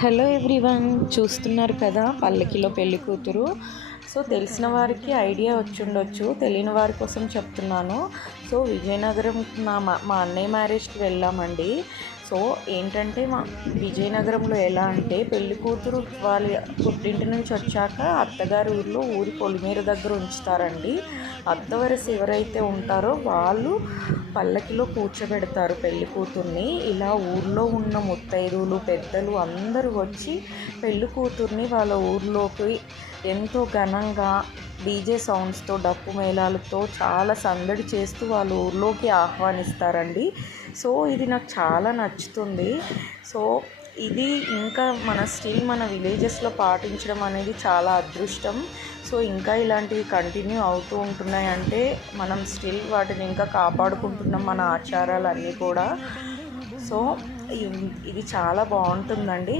Hello everyone, చూస్తున్నారు కదా పల్లకిలో పెళ్లి కూతురు. సో తెలిసిన వారికి ఐడియా వచ్చుండొచ్చు, తెలియని వారి కోసం చెప్తున్నాను. సో విజయనగరం మా అన్నయ్య మ్యారేజ్కి వెళ్ళామండి. సో ఏంటంటే మా విజయనగరంలో ఎలా అంటే పెళ్లి కూతురు వాళ్ళ పుట్టింటి నుంచి వచ్చాక అత్తగారి ఊరి పొలిమేర దగ్గర ఉంచుతారండి. అత్తవరసి ఎవరైతే ఉంటారో వాళ్ళు పల్లకిలో కూర్చోబెడతారు పెళ్లి కూతుర్ని. ఇలా ఊర్లో ఉన్న ముత్తైదువులు పెద్దలు అందరూ వచ్చి పెళ్లి కూతుర్ని వాళ్ళ ఊర్లోకి ఎంతో ఘనంగా డీజే సౌండ్స్తో డప్పు మేళాలతో చాలా సందడి చేస్తూ వాళ్ళ ఊర్లోకి ఆహ్వానిస్తారండి. సో ఇది నాకు చాలా నచ్చుతుంది. సో ఇది ఇంకా మన విలేజెస్లో పాటించడం అనేది చాలా అదృష్టం. సో ఇంకా ఇలాంటివి కంటిన్యూ అవుతూ ఉంటున్నాయంటే మనం స్టిల్ వాటిని ఇంకా కాపాడుకుంటున్నాం, మన ఆచారాలన్నీ కూడా. సో ఇది చాలా బాగుంటుందండి.